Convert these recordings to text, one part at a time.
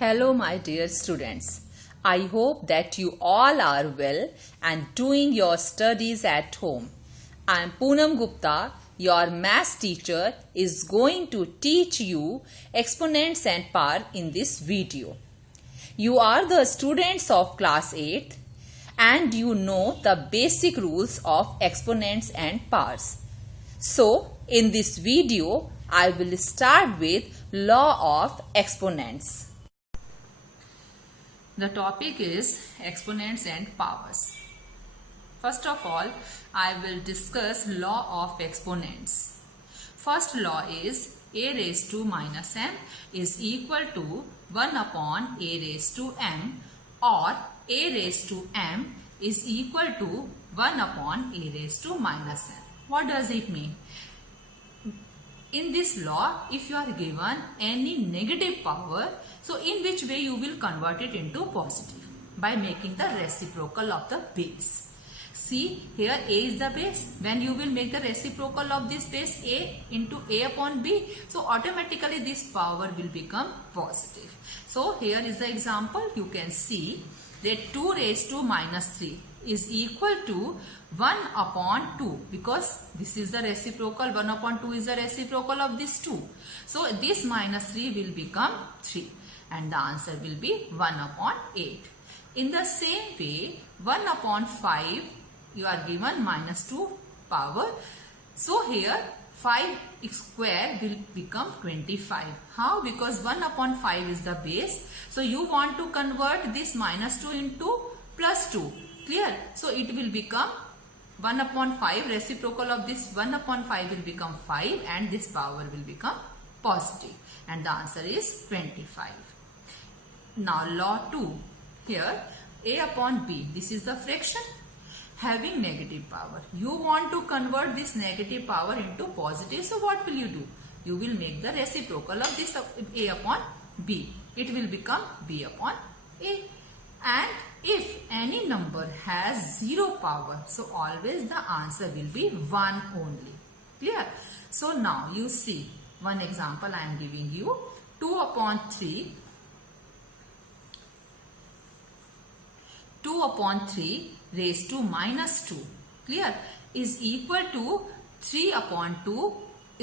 Hello my dear students. I hope that you all are well and doing your studies at home. I am Poonam Gupta, your maths teacher is going to teach you exponents and power in this video. You are the students of class 8th and you know the basic rules of exponents and powers. So in this video I will start with law of exponents. The topic is exponents and powers. First of all, I will discuss law of exponents. First law is a raised to minus m is equal to 1 upon a raised to m, or a raised to m is equal to 1 upon a raised to minus m. What does it mean? In this law, if you are given any negative power, so in which way you will convert it into positive? By making the reciprocal of the base. See, here a is the base. When you will make the reciprocal of this base a into a upon b, so automatically this power will become positive. So here is the example. You can see that 2 raised to minus 3 is equal to 1 upon 2, because this is the reciprocal. 1 upon 2 is the reciprocal of this 2. So this minus 3 will become 3 and the answer will be 1 upon 8. In the same way, 1 upon 5 you are given minus 2 power. So here 5 square will become 25. How? Because 1 upon 5 is the base. So you want to convert this minus 2 into plus 2. Clear? So it will become 1 upon 5, reciprocal of this 1 upon 5 will become 5 and this power will become positive and the answer is 25. Now law 2. Here a upon b, this is the fraction having negative power. You want to convert this negative power into positive. So what will you do? You will make the reciprocal of this a upon b. It will become b upon a. And if any number has 0 power, so always the answer will be 1 only. Clear? So now you see one example I am giving you. 2 upon 3 raised to minus 2, clear, is equal to 3 upon 2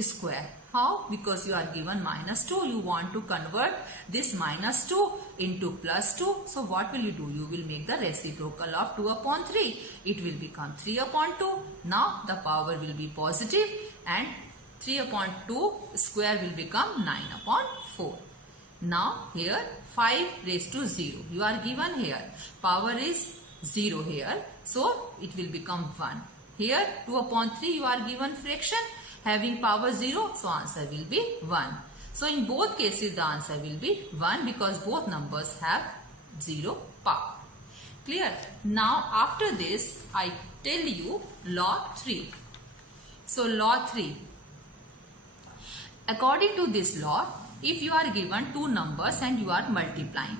square. How? Because you are given minus 2, you want to convert this minus 2 into plus 2. So what will you do? You will make the reciprocal of 2 upon 3. It will become 3 upon 2. Now the power will be positive and 3 upon 2 square will become 9 upon 4. Now here 5 raised to 0. You are given here. Power is 0 here. So it will become 1. Here 2 upon 3 you are given fraction having power 0. So answer will be 1. So in both cases the answer will be 1 because both numbers have 0 power. Clear? Now after this I tell you law 3. So law 3. According to this law, if you are given two numbers and you are multiplying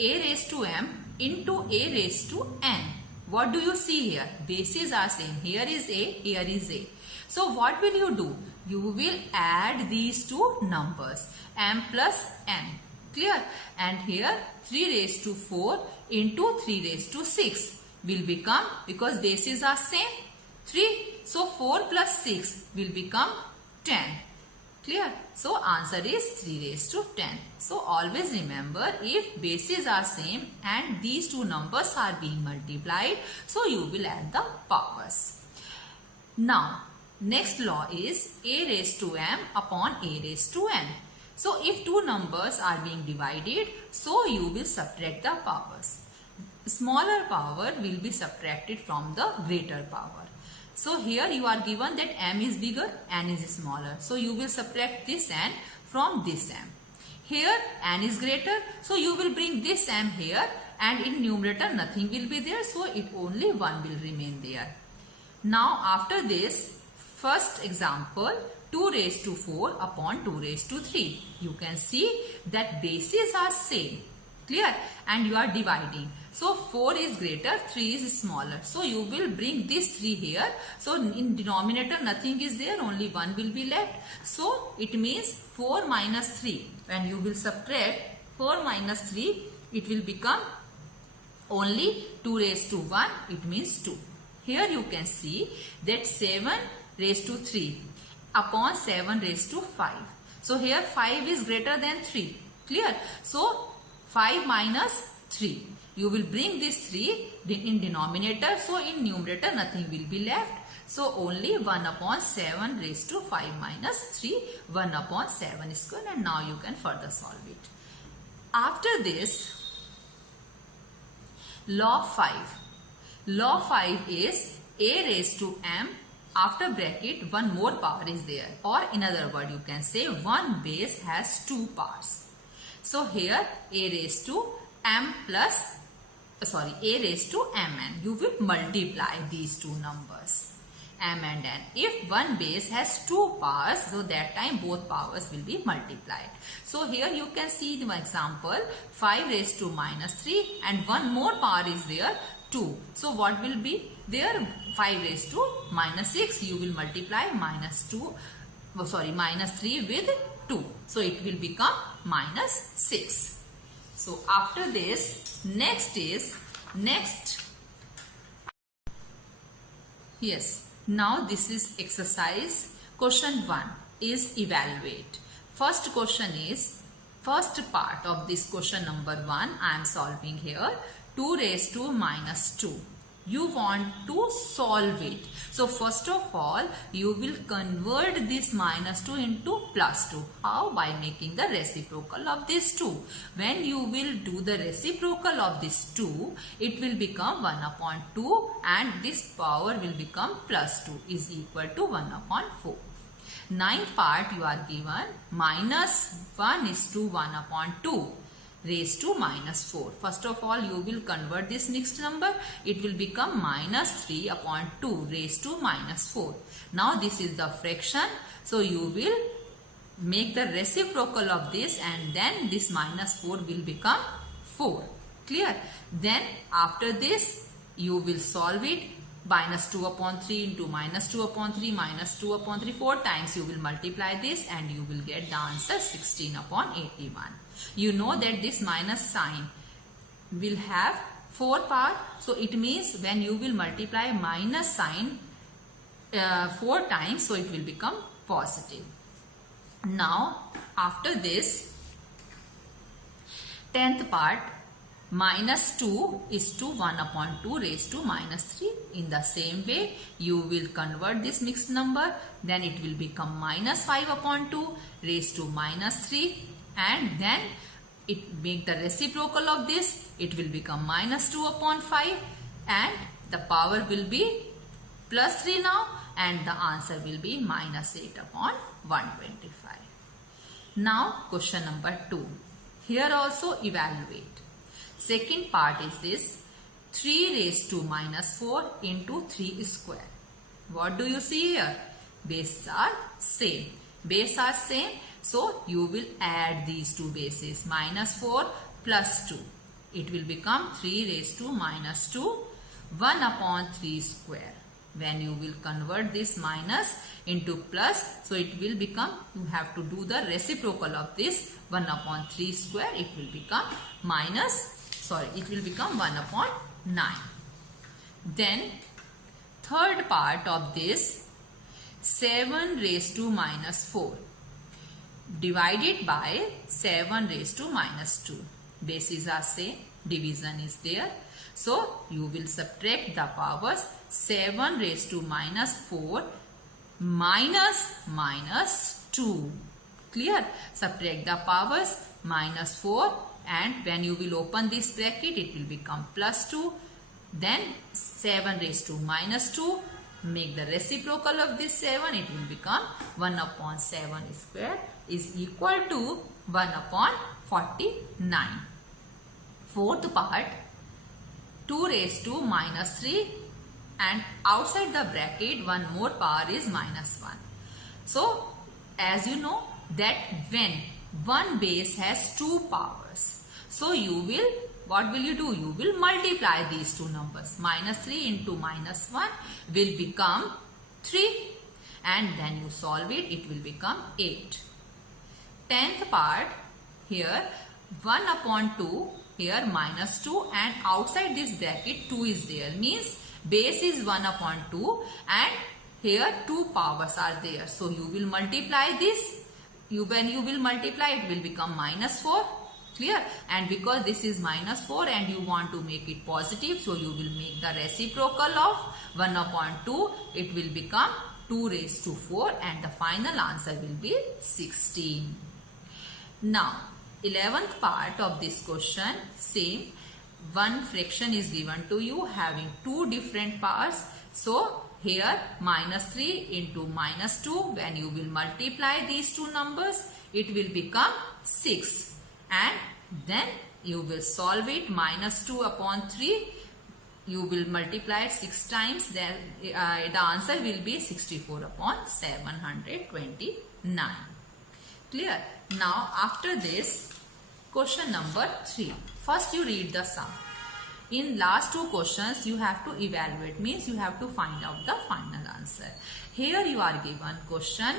a raised to m into a raised to n, what do you see here? Bases are same. Here is a, here is a. So what will you do? You will add these two numbers, m plus n. Clear? And here 3 raised to 4 into 3 raised to 6 will become, because bases are same, 3. So 4 plus 6 will become 10. Clear? So answer is 3 raised to 10. So always remember, if bases are same and these two numbers are being multiplied, so you will add the powers. Now next law is a raised to m upon a raised to n. So if two numbers are being divided, so you will subtract the powers. Smaller power will be subtracted from the greater power. So here you are given that m is bigger, n is smaller. So you will subtract this n from this m. Here n is greater, so you will bring this m here and in numerator nothing will be there. So it only 1 will remain there. Now after this, first example, 2 raised to 4 upon 2 raised to 3. You can see that bases are same. Clear? And you are dividing. So 4 is greater, 3 is smaller. So you will bring this 3 here. So in denominator nothing is there, only 1 will be left. So it means 4 minus 3. When you will subtract 4 minus 3, it will become only 2 raised to 1, it means 2. Here you can see that 7 raised to 3 upon 7 raised to 5. So here 5 is greater than 3. Clear? So 5 minus 3. You will bring this 3 in denominator. So in numerator nothing will be left. So only 1 upon 7 raised to 5 minus 3, 1 upon 7 square, and now you can further solve it. After this, law 5. Law 5 is a raised to m, after bracket one more power is there, or in other word you can say one base has two powers. So here a raised to m plus, a raised to mn. You will multiply these two numbers, m and n. If one base has two powers, so that time both powers will be multiplied. So here you can see the example 5 raised to minus 3 and one more power is there, 2. So what will be there? 5 raised to minus 6. You will multiply minus 3 with 2. So it will become minus 6. So after this, next. Yes. Now this is exercise. Question 1 is evaluate. First part of this question number 1 I am solving here. 2 raised to minus 2. You want to solve it. So first of all, you will convert this minus 2 into plus 2. How? By making the reciprocal of this 2. When you will do the reciprocal of this 2, it will become 1 upon 2 and this power will become plus 2 is equal to 1 upon 4. Ninth part you are given minus 1 is to 1 upon 2. Raised to minus 4. First of all, you will convert this mixed number. It will become minus 3 upon 2 raised to minus 4. Now this is the fraction. So you will make the reciprocal of this and then this minus 4 will become 4. Clear? Then after this, you will solve it. Minus 2 upon 3 into minus 2 upon 3 minus 2 upon 3. 4 times you will multiply this and you will get the answer 16 upon 81. You know that this minus sign will have 4 power. So it means when you will multiply minus sign 4 times, so it will become positive. Now after this, 10th part, minus 2 is to 1 upon 2 raised to minus 3. In the same way, you will convert this mixed number. Then it will become minus 5 upon 2 raised to minus 3. And then it make the reciprocal of this. It will become minus 2 upon 5. And the power will be plus 3 now. And the answer will be minus 8 upon 125. Now question number 2. Here also evaluate. Second part is this 3 raised to minus 4 into 3 square. What do you see here? Bases are same. Bases are same. So you will add these two bases. Minus 4 plus 2. It will become 3 raised to minus 2 1 upon 3 square. When you will convert this minus into plus, so it will become, you have to do the reciprocal of this 1 upon 3 square. It will become it will become 1 upon 9. Then third part of this 7 raised to minus 4 divided by 7 raised to minus 2. Bases are same, division is there. So you will subtract the powers. 7 raised to minus 4 minus 2. Clear? Subtract the powers. Minus 4, and when you will open this bracket, it will become plus 2. Then 7 raised to minus 2. Make the reciprocal of this 7. It will become 1 upon 7 square is equal to 1 upon 49. Fourth part, 2 raised to minus 3, and outside the bracket one more power is minus 1. So as you know that when one base has two powers, so you will, what will you do? You will multiply these two numbers. Minus 3 into minus 1 will become 3, and then you solve it, it will become 8. 10th part, here 1 upon 2, here minus 2, and outside this bracket 2 is there, means base is 1 upon 2 and here 2 powers are there. So you will multiply this. When you will multiply, it will become minus 4. Clear? And because this is minus 4 and you want to make it positive, so you will make the reciprocal of 1 upon 2. It will become 2 raised to 4 and the final answer will be 16. Now, 11th part of this question, same. One fraction is given to you having 2 different parts. So, here minus 3 into minus 2, when you will multiply these two numbers, it will become 6. And then you will solve it. Minus 2 upon 3, you will multiply it 6 times, then the answer will be 64 upon 729. Clear? Now after this, question number 3. First you read the sum. In last 2 questions you have to evaluate, means you have to find out the final answer. Here you are given question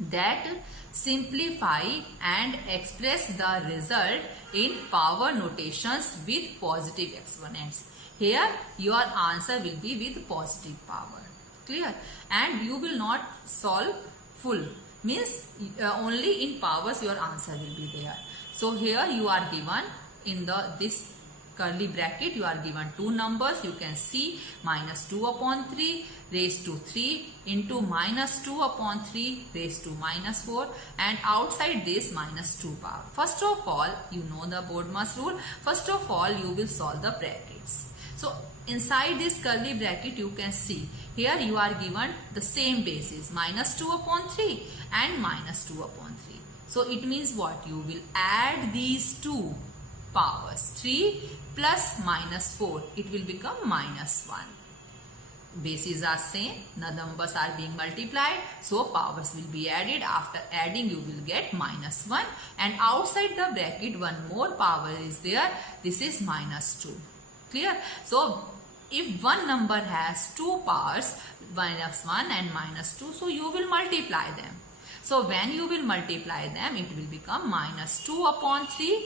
that simplify and express the result in power notations with positive exponents. Here your answer will be with positive power. Clear? And you will not solve full, means only in powers your answer will be there. So here you are given in this curly bracket, you are given 2 numbers. You can see minus 2 upon 3 raised to 3 into minus 2 upon 3 raised to minus 4, and outside this minus 2 power. First of all, you know the BODMAS rule. First of all, you will solve the brackets. So inside this curly bracket you can see here you are given the same basis, minus 2 upon 3 and minus 2 upon 3. So it means what? You will add these 2 powers, 3 plus minus 4, it will become minus 1. Bases are same, the numbers are being multiplied, so powers will be added. After adding you will get minus 1, and outside the bracket one more power is there, this is minus 2. Clear? So if one number has 2 powers, minus 1 and minus 2, so you will multiply them. So when you will multiply them, it will become minus 2 upon 3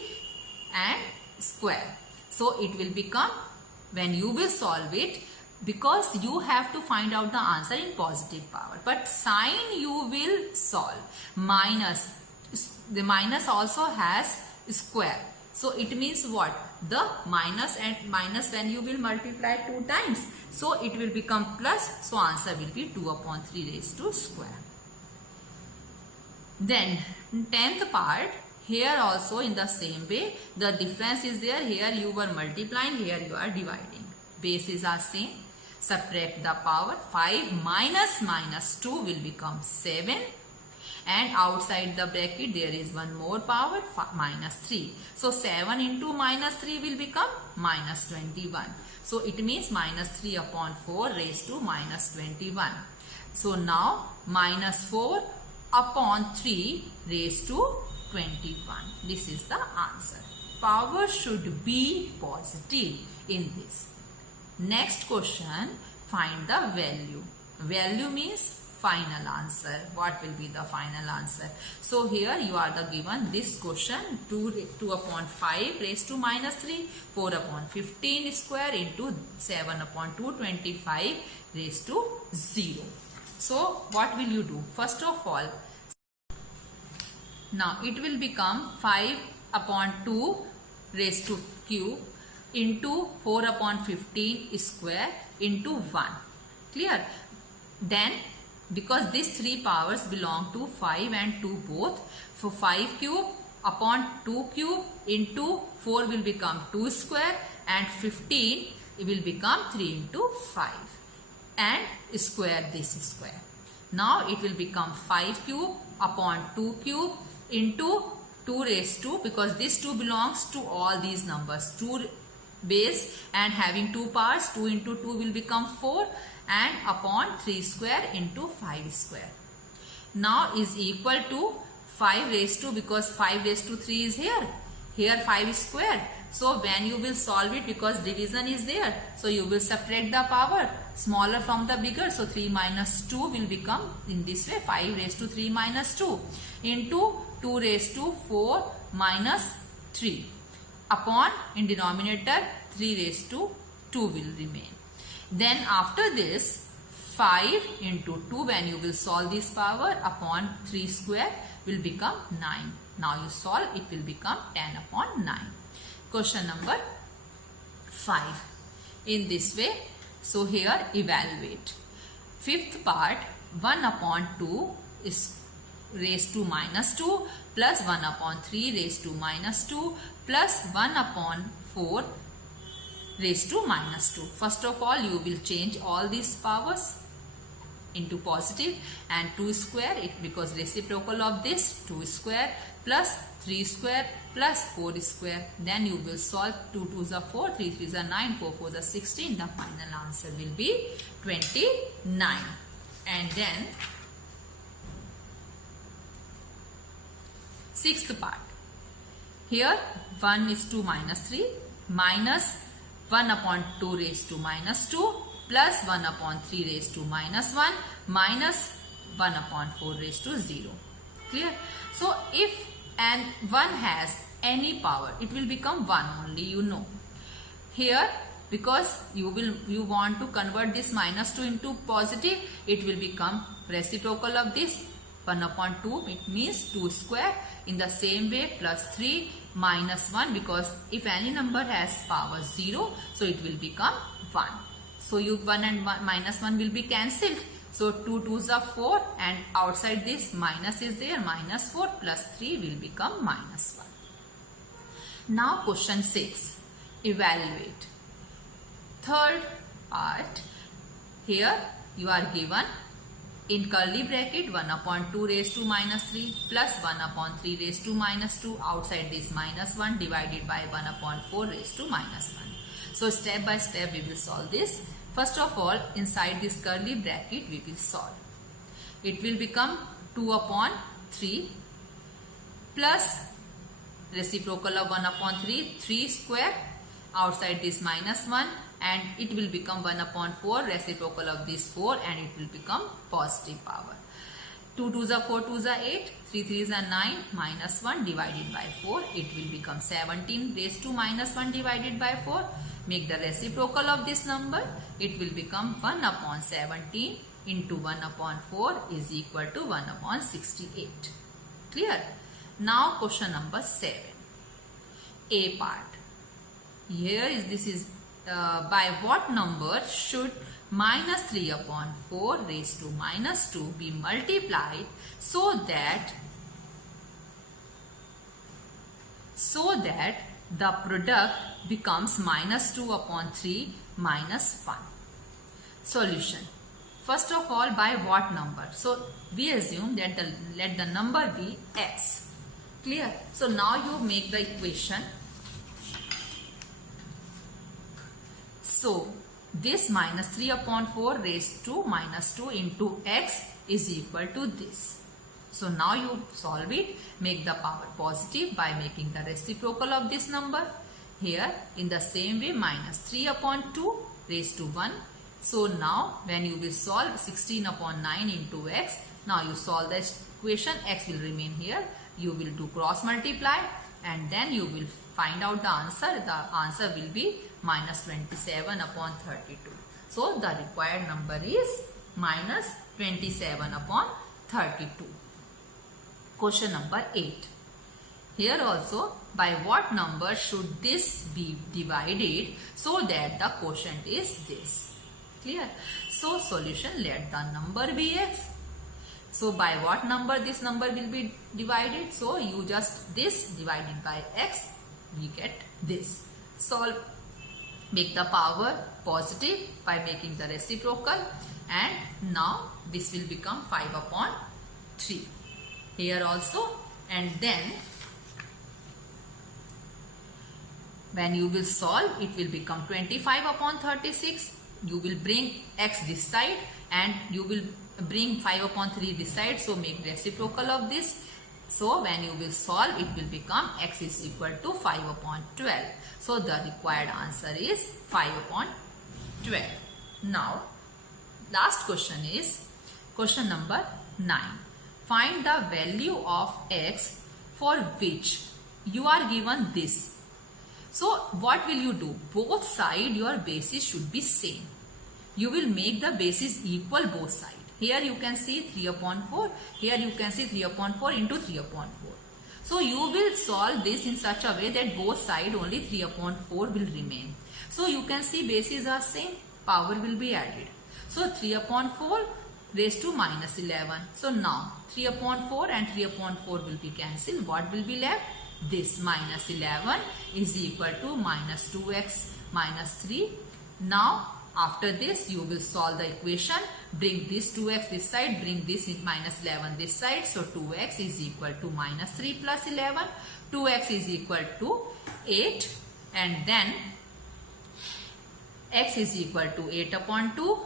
and square. So it will become, when you will solve it, because you have to find out the answer in positive power, but sign you will solve. Minus, the minus also has square. So it means what? The minus and minus when you will multiply 2 times, so it will become plus. So answer will be 2 upon 3 raised to square. Then 10th part, here also in the same way, the difference is there. Here you were multiplying, here you are dividing. Bases are same. Subtract the power. 5 minus minus 2 will become 7. And outside the bracket there is one more power, minus 3. So 7 into minus 3 will become minus 21. So it means minus 3 upon 4 raised to minus 21. So now minus 4 upon 3 raised to 21. This is the answer. Power should be positive in this. Next question, find the value. Value means final answer. What will be the final answer? So here you are given this question, 2 upon 5 raised to minus 3, 4 upon 15 square into 7 upon 225 raised to 0. So what will you do? First of all, now it will become 5 upon 2 raised to cube into 4 upon 15 square into 1. Clear? Then because these 3 powers belong to 5 and 2 both, so 5 cube upon 2 cube into 4 will become 2 square and 15 it will become 3 into 5 and square this square. Now it will become 5 cube upon 2 cube into 2 raised to, because this 2 belongs to all these numbers, 2 base and having 2 parts, 2 into 2 will become 4 and upon 3 square into 5 square. Now is equal to 5 raised to, because 5 raised to 3 is here. Here 5 square. So when you will solve it, because division is there, so you will subtract the power smaller from the bigger. So 3 minus 2 will become in this way, 5 raised to 3 minus 2 into 2 raised to 4 minus 3. Upon in denominator 3 raised to 2 will remain. Then after this 5 into 2, when you will solve this power, upon 3 square will become 9. Now you solve, it will become 10 upon 9. Question number 5. In this way, so here evaluate. Fifth part, 1 upon 2 is raised to minus 2 plus 1 upon 3 raised to minus 2 plus 1 upon 4 raised to minus 2. First of all, you will change all these powers into positive, and 2 square, it because reciprocal of this 2 square plus 3 square plus 4 square. Then you will solve. 2 2s are 4, 3 3s are 9, 4 4s are 16. The final answer will be 29. And then sixth part. Here 1 is to minus 3 minus 1 upon 2 raised to minus 2 plus 1 upon 3 raised to minus 1 minus 1 upon 4 raised to 0. Clear? So if and 1 has any power, it will become 1 only, you know. Here, because you want to convert this minus 2 into positive, it will become reciprocal of this 1 upon 2, it means 2 square. In the same way, plus 3 minus 1, because if any number has power 0, so it will become 1. So you 1 and 1 minus 1 will be cancelled. So 2 2s are 4, and outside this minus is there, minus 4 plus 3 will become minus 1. Now question 6. Evaluate. Third part. Here you are given in curly bracket 1 upon 2 raised to minus 3 plus 1 upon 3 raised to minus 2. Outside this minus 1 divided by 1 upon 4 raised to minus 1. So step by step we will solve this. First of all, inside this curly bracket we will solve. It will become 2 upon 3 plus reciprocal of 1 upon 3, 3 square. Outside this minus 1, and it will become 1 upon 4, reciprocal of this 4, and it will become positive power. 2 2s are 4, 2s are 8, 3 3s are 9, minus 1 divided by 4, it will become 17 raised to minus 1 divided by 4. Make the reciprocal of this number, it will become 1 upon 17 into 1 upon 4 is equal to 1 upon 68. Clear? Now question number 7. A part. Here is this is by what number should minus 3 upon 4 raised to minus 2 be multiplied so that the product becomes minus 2 upon 3 minus 1. Solution. First of all, by what number? So we assume that let the number be x. Clear? So now you make the equation. So this minus 3 upon 4 raised to minus 2 into x is equal to this. So now you solve it, make the power positive by making the reciprocal of this number. Here in the same way, minus 3 upon 2 raised to 1. So now when you will solve 16 upon 9 into x, now you solve the equation, x will remain here. You will do cross multiply and then you will find out the answer. The answer will be minus 27 upon 32. So the required number is minus 27 upon 32. Question number 8. Here also, by what number should this be divided so that the quotient is this? Clear? So solution, let the number be x. So by what number this number will be divided? So you just this divided by x, we get this. Solve. Make the power positive by making the reciprocal, and now this will become 5 upon 3. Here also, and then when you will solve, it will become 25 upon 36. You will bring x this side and you will bring 5 upon 3 this side. So make reciprocal of this. So when you will solve, it will become x is equal to 5 upon 12. So the required answer is 5 upon 12. Now last question is question number 9. Find the value of x for which you are given this. So what will you do? Both sides your bases should be same. You will make the bases equal both sides. Here you can see 3 upon 4. Here you can see 3 upon 4 into 3 upon 4. So you will solve this in such a way that both sides only 3 upon 4 will remain. So you can see bases are same. Power will be added. So 3 upon 4 raised to minus 11. So now 3 upon 4 and 3 upon 4 will be cancelled. What will be left? This minus 11 is equal to minus 2x minus 3. Now after this you will solve the equation. Bring this 2x this side, bring this minus 11 this side. So 2x is equal to minus 3 plus 11. 2x is equal to 8 and then x is equal to 8 upon 2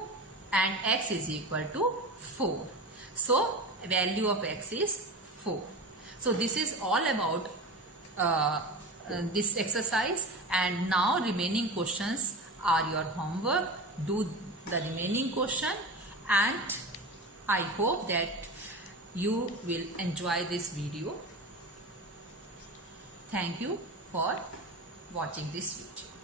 and x is equal to 4. So value of x is 4. So this is all about this exercise, and now remaining questions are your homework. Do the remaining question, and I hope that you will enjoy this video. Thank you for watching this video.